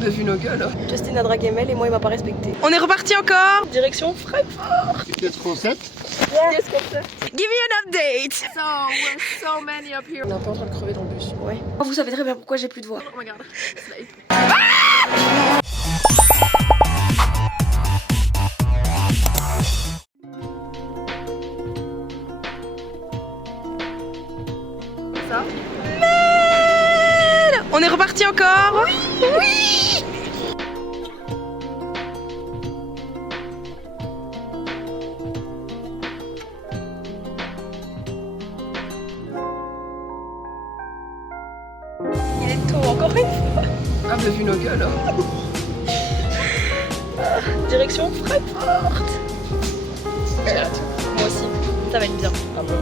On a vu nos gueules. Justin a dragué Mel et moi il m'a pas respecté. On est reparti encore. Direction Francfort. Qu'est-ce qu'on sait? Qu'est-ce qu'on fait? Give me an update. So, we're so many up here. On est un peu en train de crever dans le bus. Ouais. Vous savez très bien pourquoi j'ai plus de voix. Oh, regarde. Ça. Mel! On est reparti encore. Oui. Oui. Il est tôt encore une fois. Ah, on a vu nos gueules. Direction Francfort. J'ai hâte. Moi aussi. Ça va être bien. Ah bon.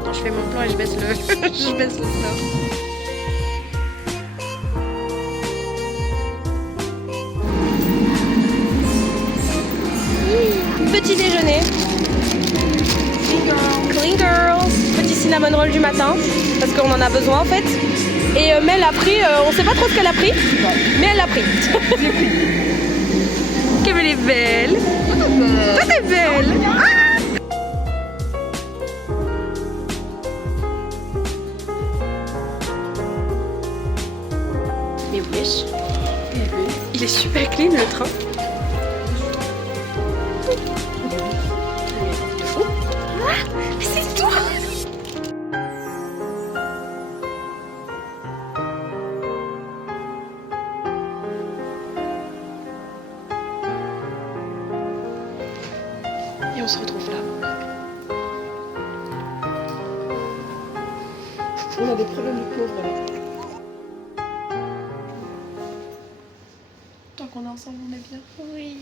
Attends, je fais mon plan et je baisse le, je baisse le plan. Petit déjeuner. Clean Girls. Petit cinnamon roll du matin. Parce qu'on en a besoin en fait. Et Mel a pris, on sait pas trop ce qu'elle a pris. Mais elle l'a pris. Comme elle est belle. Toi t'es belle. Ah! Mais wesh. Il est super clean le train. Mais c'est toi! Et on se retrouve là. On a des problèmes de pauvres là. Tant qu'on est ensemble, on est bien. Oui.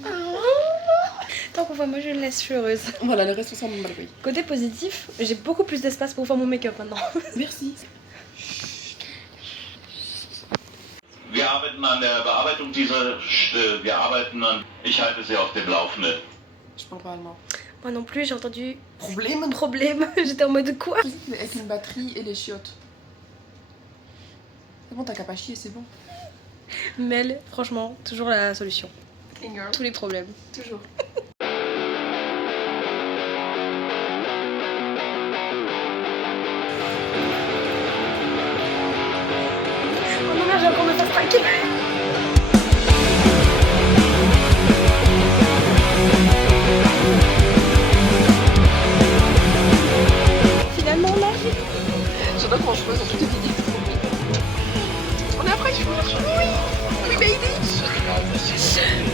Tant qu'on voit, moi je le laisse, je suis heureuse. Voilà, le reste ensemble, on va le payer. Côté positif, j'ai beaucoup plus d'espace pour faire mon make-up maintenant. Merci. Wir arbeiten an der Bearbeitung wir arbeiten an, ich halte Sie auf dem Laufenden. Je parle pas allemand. Moi non plus, j'ai entendu Problème. J'étais en mode quoi? Avec une batterie et les chiottes. C'est bon, t'as qu'à pas chier, c'est bon. Mel, franchement, toujours la solution. Clean girl. Tous les problèmes. Toujours. Oh non, merde, j'ai encore me faire traquer. Finalement, on arrive. J'adore quand je pose dans toutes les vidéos. On est après, je suis oui. Oui, baby.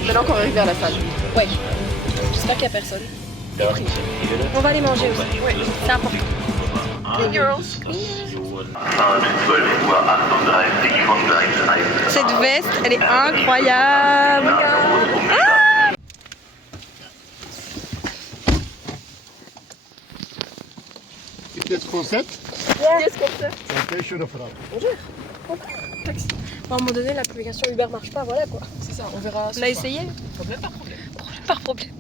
Maintenant qu'on arrive vers la salle. Ouais. J'espère qu'il y a personne. On va aller manger aussi. Ouais. C'est important. Clean girls. 12:38 von Gleis 1. Cette veste, elle est incroyable. Ah! Qu'est-ce qu'on sait? Qu'est-ce qu'on fait? C'est un pêche de frappe. Taxi. À un moment donné, l'application Uber marche pas, voilà quoi. C'est ça, on verra. On a essayé. Problème par problème. Problème par problème.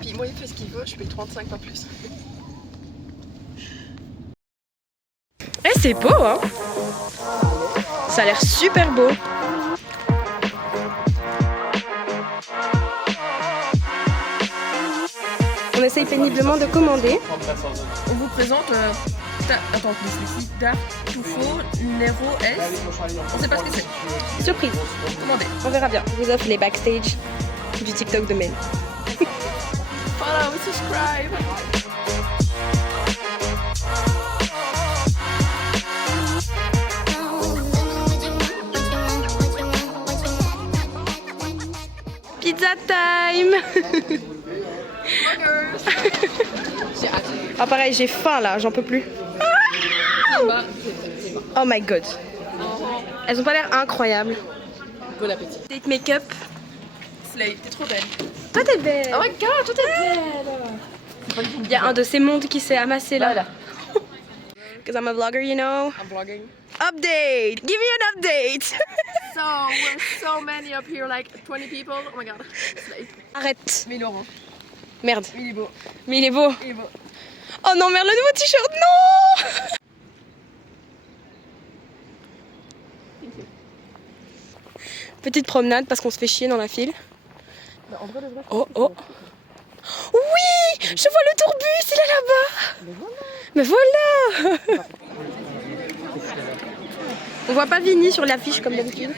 Puis moi, il fait ce qu'il veut, je paye 35, pas plus. Eh, c'est beau, hein? Ça a l'air super beau. On essaye péniblement de commander. On vous présente attends, dyslexie, Tartufo numéro S. On sait pas ce que c'est. Surprise. Commandez. On verra bien. Je vous offre les backstage du TikTok de Mel. Follow, subscribe. Pizza time. J'ai hâte. Ah pareil, j'ai faim là, j'en peux plus. Oh my god. Elles ont pas l'air incroyables. Bon appétit. Date make-up. Slay, t'es trop belle. Toi t'es belle. Oh my god, toi t'es belle. Il y a un de ces mondes qui s'est amassé là. Voilà. Because I'm a vlogger, you know. I'm vlogging. Update. Give me an update. So we're so many up here, like 20 people. Oh my god. Slay. Arrête. Mais il est orange. Merde. Il est beau. Mais il est beau. Il est beau. Oh non, merde, le nouveau t-shirt, non. Petite promenade parce qu'on se fait chier dans la file. Bah, en vrai, de vrai, Oh, oh. Oui, je vois le tourbus, il est là-bas. Mais voilà. On voit pas Vinny sur l'affiche comme d'habitude.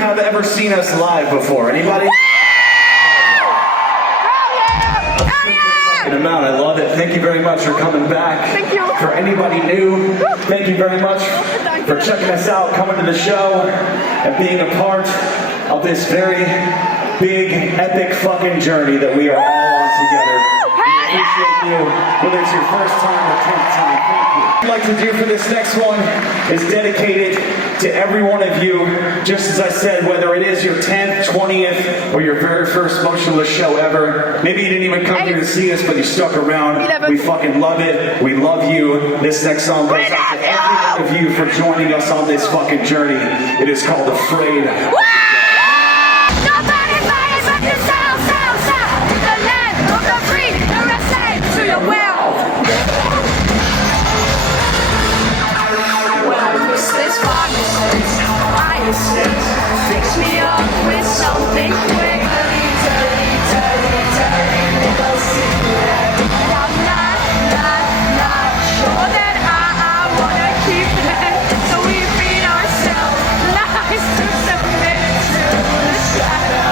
Have ever seen us live before? Anybody? Amount. I love it. Thank you very much for coming back. Thank you. For anybody new, thank you very much for checking us out, coming to the show, and being a part of this very big, epic fucking journey that we are all on together. We appreciate you, whether it's your first time or 10th time. Thank you. What I'd like to do for this next one is dedicate it to every one of you, just as I said, whether it is your 10th, 20th, or your very first Motionless show ever. Maybe you didn't even come here to see us, but you stuck around. We fucking love it. We love you. This next song goes out to every one of you for joining us on this fucking journey. It is called Afraid. Fix me up with something quick. I'm not sure that I wanna keep that. So we feed ourselves lies to submit to the shadow.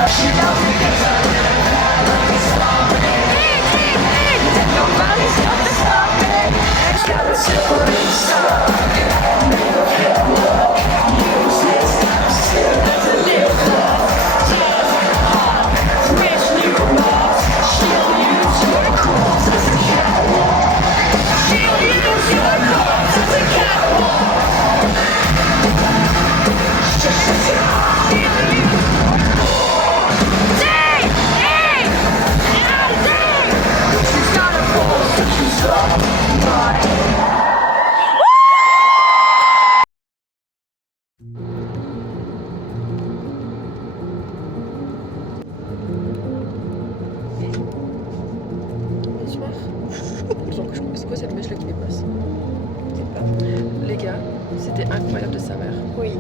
C'était incroyable de sa mère. Oui.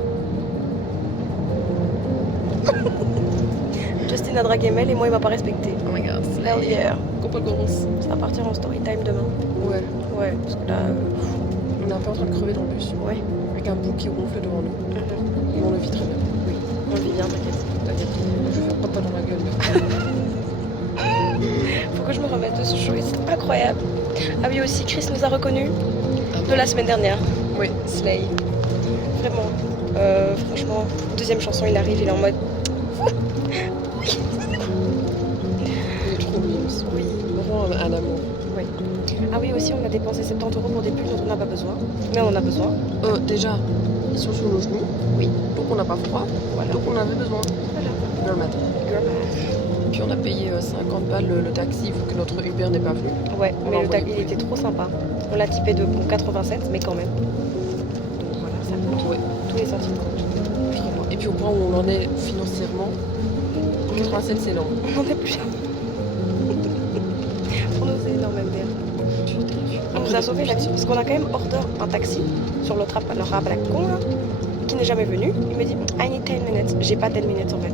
Justin a dragué Mel et moi il m'a pas respecté. Oh my god. Hell yeah. Couple girls. Ça va partir en story time demain. Ouais. Ouais, parce que là. On est un peu en train de crever dans le bus. Ouais. Avec un bouc qui gonfle devant nous. Mhm. Et on le vit très bien. Oui. On le vit bien, t'inquiète. T'inquiète. Je vais faire papa dans la gueule. Faut que je me remette de ce show, c'est incroyable. Ah oui, aussi, Chris nous a reconnus de la semaine dernière. Oui. Slay. Vraiment. Franchement, deuxième chanson, il arrive, il est en mode. Il est trop mignon. Oui. Vraiment un amour. Oui. Ah oui, aussi, on a dépensé 70 € pour des pulls dont on n'a pas besoin. Mais on en a besoin. Déjà, ils sont sur nos genoux. Oui. Donc on n'a pas froid. Voilà. Donc on avait besoin. Voilà. Girl matter. Girl math. Puis on a payé 50 balles le taxi vu que notre Uber n'est pas venu. Ouais, On mais l'a le tag, envoyé il était trop sympa. On l'a typé de bon 87, mais quand même. Donc voilà, ça compte. Ouais. Tous les centimes comptent. Vraiment. Et puis au point où on en est financièrement, 87 c'est énorme. On n'en est plus jamais. Pour nous, c'est énorme MDR. On nous a sauvés là-dessus parce qu'on a quand même order un taxi sur le rap à la con là, qui n'est jamais venu. Il me dit I need 10 minutes. J'ai pas 10 minutes en fait.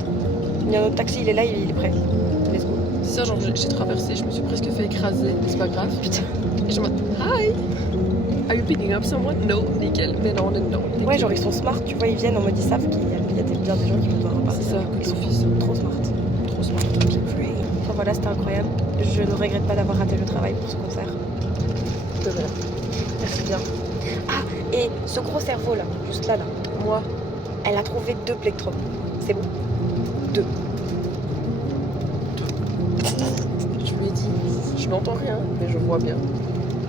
Il y a un autre taxi, il est là, il est prêt. Let's go. C'est ça, genre j'ai traversé, je me suis presque fait écraser, mais c'est pas grave. Putain. Et je me dis Hi! Are you picking up someone? No, nickel. Mais non, non. Ouais, genre ils sont smart, tu vois, ils viennent en mode ils savent qu'il y a bien des gens qui vont devoir repartir. C'est ça, Ils sont d'office. trop smart. Trop smart. Enfin voilà, c'était incroyable. Je ne regrette pas d'avoir raté le travail pour ce concert. De rien. Merci bien. Ah, et ce gros cerveau là, juste là, Moi, elle a trouvé 2 plectrums. C'est bon. 2. je lui ai dit, je n'entends rien, mais je vois bien.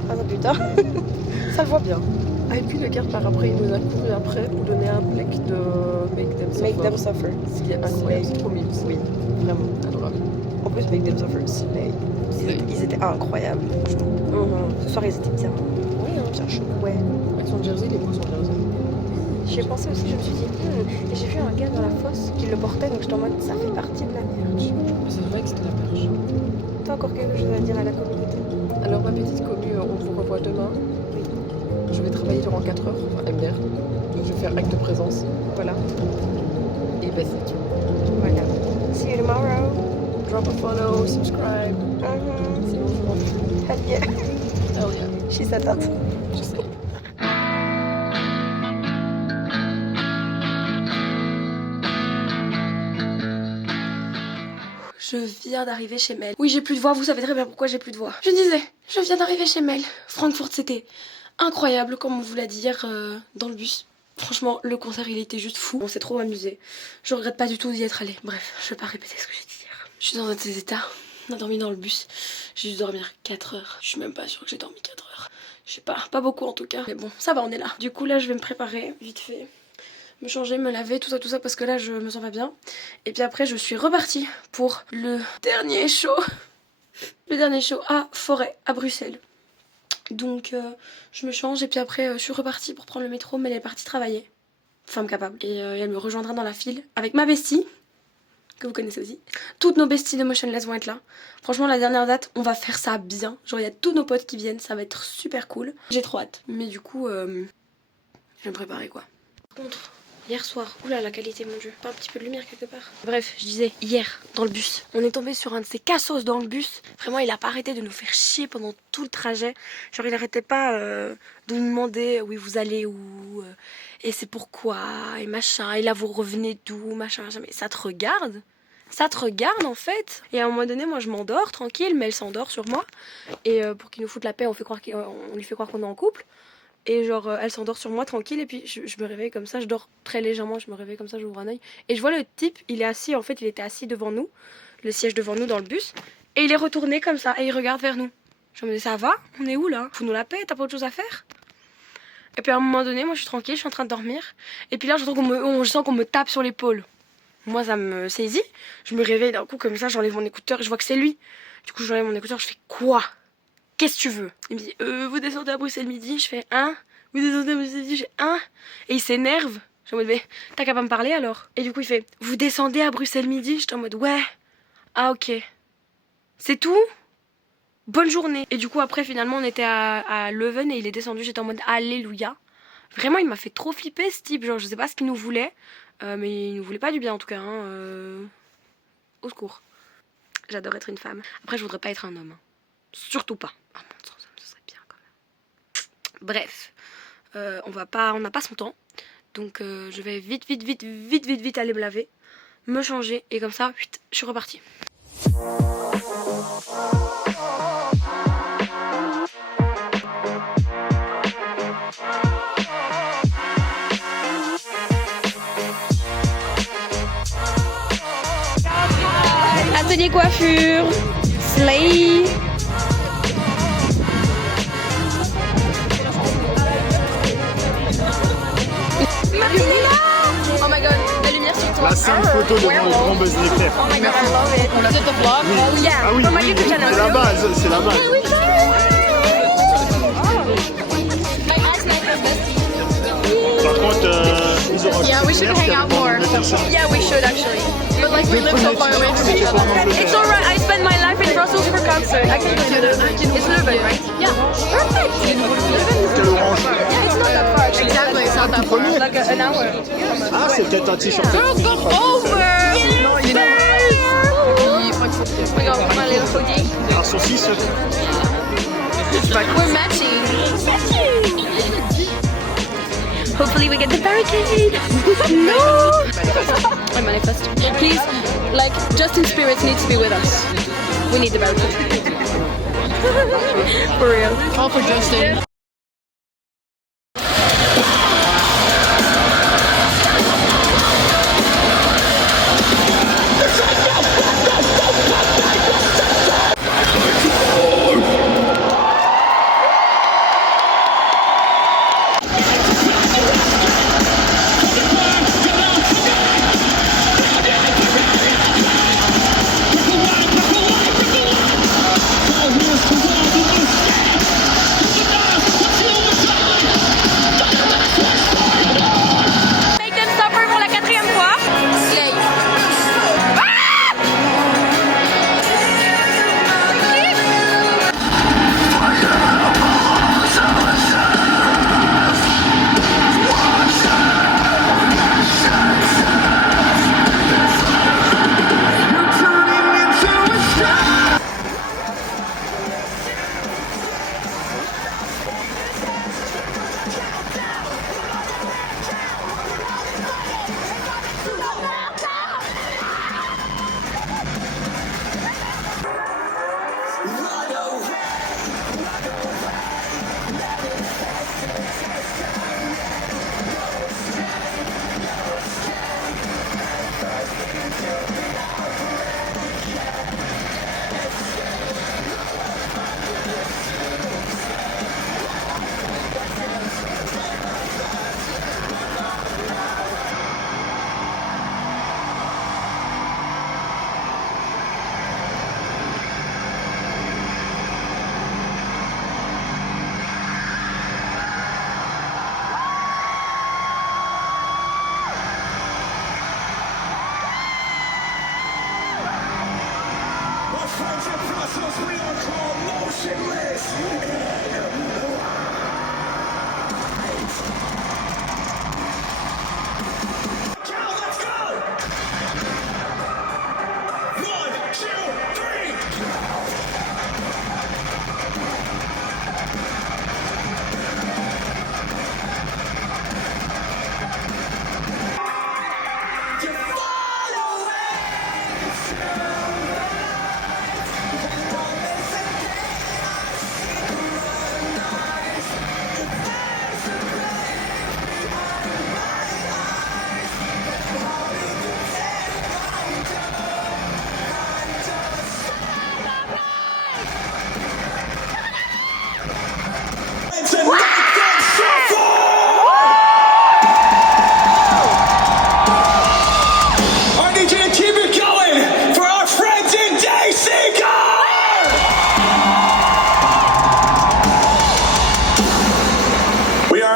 Ah putain, ça le voit bien. Ah, et puis le garde par après, il nous a couru après pour donner un plec de Make Them Suffer. Make them suffer. Ce qui est incroyable, c'est trop mignon. Oui, vraiment. Adorable. En plus, Make them suffer, slay. Ils étaient incroyables, franchement. Ce soir, ils étaient bien. Oui, hein. Bien chaud. Ouais. Avec son jersey, les beaux son jersey. J'y ai pensé aussi, je me suis dit, et j'ai vu un gars dans la fosse qui le portait, donc j'étais en mode, ça fait partie de la merde. C'est vrai que c'était la perche. T'as encore quelque chose à dire à la communauté? Alors ma petite commu, on vous revoit demain. Je vais travailler durant 4 heures, enfin MDR. Je vais faire acte de présence. Voilà. Et ben c'est tout. Voilà. See you tomorrow. Drop a follow, subscribe. Sinon je m'en fous. Hell yeah. Hell yeah. She said that. Je sais. Je viens d'arriver chez Mel. Oui, j'ai plus de voix, vous savez très bien pourquoi j'ai plus de voix. Je disais, je viens d'arriver chez Mel. Francfort, c'était incroyable, comme on vous l'a dit hier dans le bus. Franchement, le concert, il était juste fou. On s'est trop amusé. Je regrette pas du tout d'y être allée. Bref, je vais pas répéter ce que j'ai dit hier. Je suis dans un de ces états. On a dormi dans le bus. J'ai dû dormir 4 heures. Je suis même pas sûre que j'ai dormi 4 heures. Je sais pas beaucoup en tout cas. Mais bon, ça va, on est là. Du coup, là, je vais me préparer vite fait. Me changer, me laver, tout ça, parce que là, je me sens pas bien. Et puis après, je suis repartie pour le dernier show. Le dernier show à Forêt, à Bruxelles. Donc, je me change et puis après, je suis repartie pour prendre le métro, mais elle est partie travailler. Femme capable. Et elle me rejoindra dans la file avec ma bestie, que vous connaissez aussi. Toutes nos besties de Motionless vont être là. Franchement, la dernière date, on va faire ça bien. Genre, il y a tous nos potes qui viennent, ça va être super cool. J'ai trop hâte. Mais du coup, je vais me préparer quoi. Par contre, hier soir, oula la qualité mon dieu, pas un petit peu de lumière quelque part. Bref, je disais, hier, dans le bus, on est tombé sur un de ces cassos dans le bus. Vraiment, il a pas arrêté de nous faire chier pendant tout le trajet. Genre, il arrêtait pas de nous demander où vous allez, où, et c'est pourquoi, et machin, et là vous revenez d'où, machin, machin. Mais ça te regarde? Ça te regarde en fait. Et à un moment donné, moi je m'endors tranquille, mais elle s'endort sur moi. Et pour qu'il nous foute la paix, on lui fait croire qu'on est en couple. Et genre, elle s'endort sur moi tranquille, et puis je me réveille comme ça, je dors très légèrement, je me réveille comme ça, j'ouvre un œil. Et je vois le type, il est assis, en fait, il était assis devant nous, le siège devant nous dans le bus, et il est retourné comme ça, et il regarde vers nous. Je me dis, ça va? On est où là? Fous-nous la paix, t'as pas autre chose à faire? Et puis à un moment donné, moi je suis tranquille, je suis en train de dormir, et puis là, je sens qu'on me tape sur l'épaule. Moi, ça me saisit, je me réveille d'un coup comme ça, j'enlève mon écouteur, et je vois que c'est lui. Du coup, j'enlève mon écouteur, je fais quoi? Qu'est-ce que tu veux? Il me dit, vous descendez à Bruxelles midi? Je fais, hein? Vous descendez à Bruxelles midi? Je fais, hein? Et il s'énerve. Je suis en mode, mais t'as qu'à pas me parler alors? Et du coup, il fait, vous descendez à Bruxelles midi? J'étais en mode, ouais. Ah, ok. C'est tout? Bonne journée. Et du coup, après, finalement, on était à Leuven et il est descendu. J'étais en mode, alléluia. Vraiment, il m'a fait trop flipper ce type. Genre, je sais pas ce qu'il nous voulait. Mais il nous voulait pas du bien en tout cas. Hein. Au secours. J'adore être une femme. Après, je voudrais pas être un homme. Hein. Surtout pas. Ah mon Dieu, ce serait bien quand même. Bref. On n'a pas son temps. Donc, je vais vite aller me laver. Me changer. Et comme ça, je suis repartie. Atelier coiffure, slay. Oh my god, la lumière sur toi. La 5 photos devant le grand buzz d'éclair. Oh my god, I love it. Is it the vlog? Oh yeah, Ah oui, for my YouTube channel. c'est la base, c'est la base. Par contre, ils auront Yeah, we should hang out more. Yeah, we should actually. But like we live so far away from each other. It's alright, I spent my life in Brussels for concert. I can go to It's Leuven, right? Yeah. Perfect. quel orange. Yeah, it's not that far. Exactly, it's not that far. Like an hour. Ah, c'est peut-être un t-shirt. Girl, come over! We go for my little hoodie. Un saucisse. We're matching. Hopefully we get the barricade. No! I manifest. Please, like, Justin Spirits needs to be with us. We need the barricade. For real. All for Justin.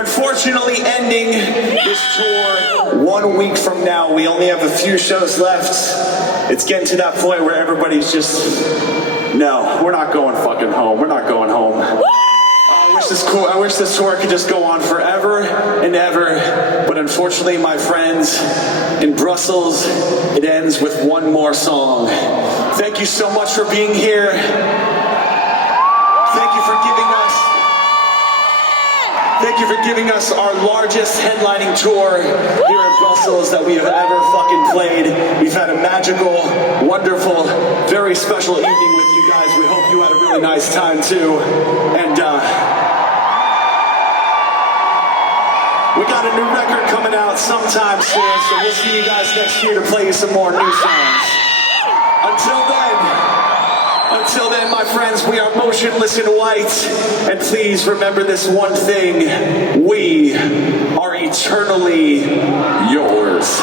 Unfortunately ending this tour 1 week from now. We only have a few shows left. It's getting to that point where everybody's just, no, we're not going fucking home. We're not going home. I wish this tour could just go on forever and ever, but unfortunately, my friends, in Brussels, it ends with one more song. Thank you so much for being here. Thank you for giving us our largest headlining tour here in Brussels that we have ever fucking played. We've had a magical, wonderful, very special evening with you guys. We hope you had a really nice time too. And we got a new record coming out sometime soon, so we'll see you guys next year to play you some more new songs. Until then, my friends, we are motionless in white. And please remember this one thing. We are eternally yours.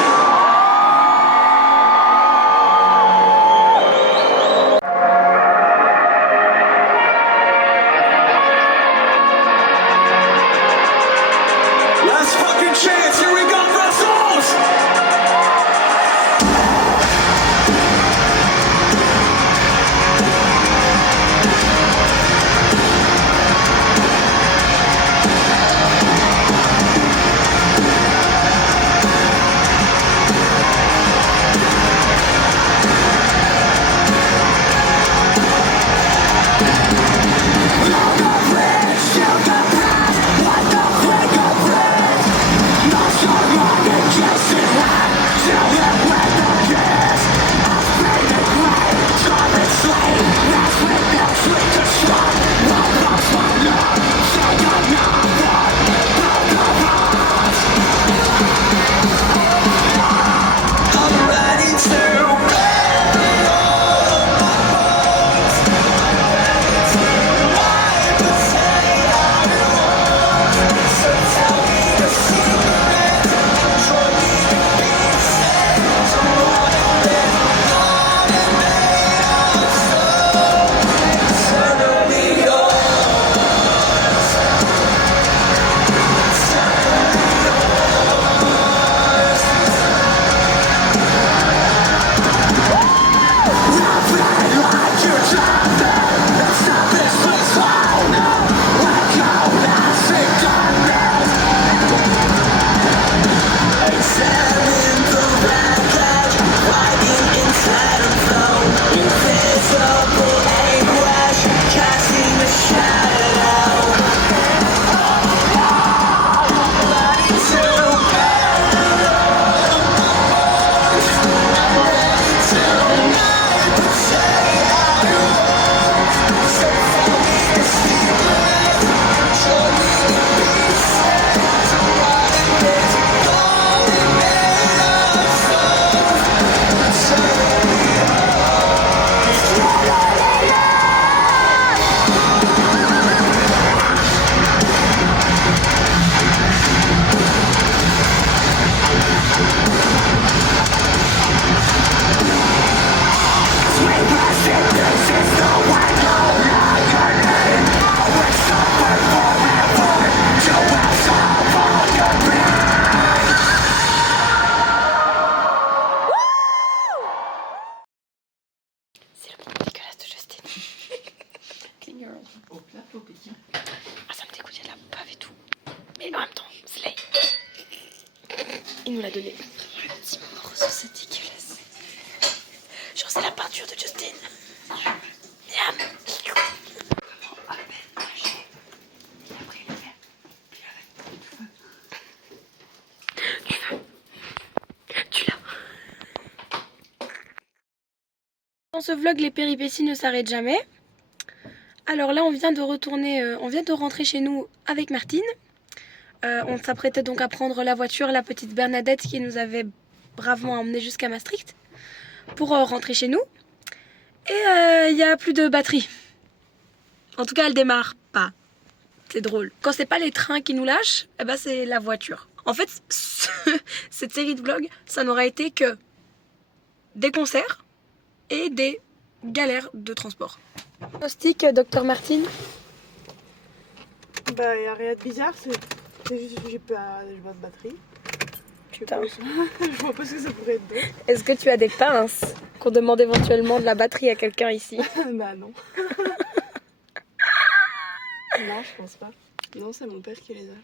Last fucking chance. Here we go, Brussels! Il nous l'a donné. Un petit morceau, c'est dégueulasse. Genre c'est la peinture de Justin. Miam. À peine mâché. Et après il fait. Puis il a Tu l'as. Dans ce vlog, les péripéties ne s'arrêtent jamais. Alors là, on vient de rentrer chez nous avec Martine. On s'apprêtait donc à prendre la voiture, la petite Bernadette qui nous avait bravement emmené jusqu'à Maastricht pour rentrer chez nous. Et il n'y a plus de batterie. En tout cas, elle démarre pas. C'est drôle. Quand c'est pas les trains qui nous lâchent, eh ben c'est la voiture. En fait, cette série de vlogs, ça n'aura été que des concerts et des galères de transport. Diagnostic, Dr Martine. Bah, y a rien de bizarre, c'est juste que j'ai pas de batterie. Putain. Je vois pas ce que ça pourrait être d'autre. Est-ce que tu as des pinces qu'on demande éventuellement de la batterie à quelqu'un ici? Bah non. Non, Non, je pense pas. Non, c'est mon père qui les a.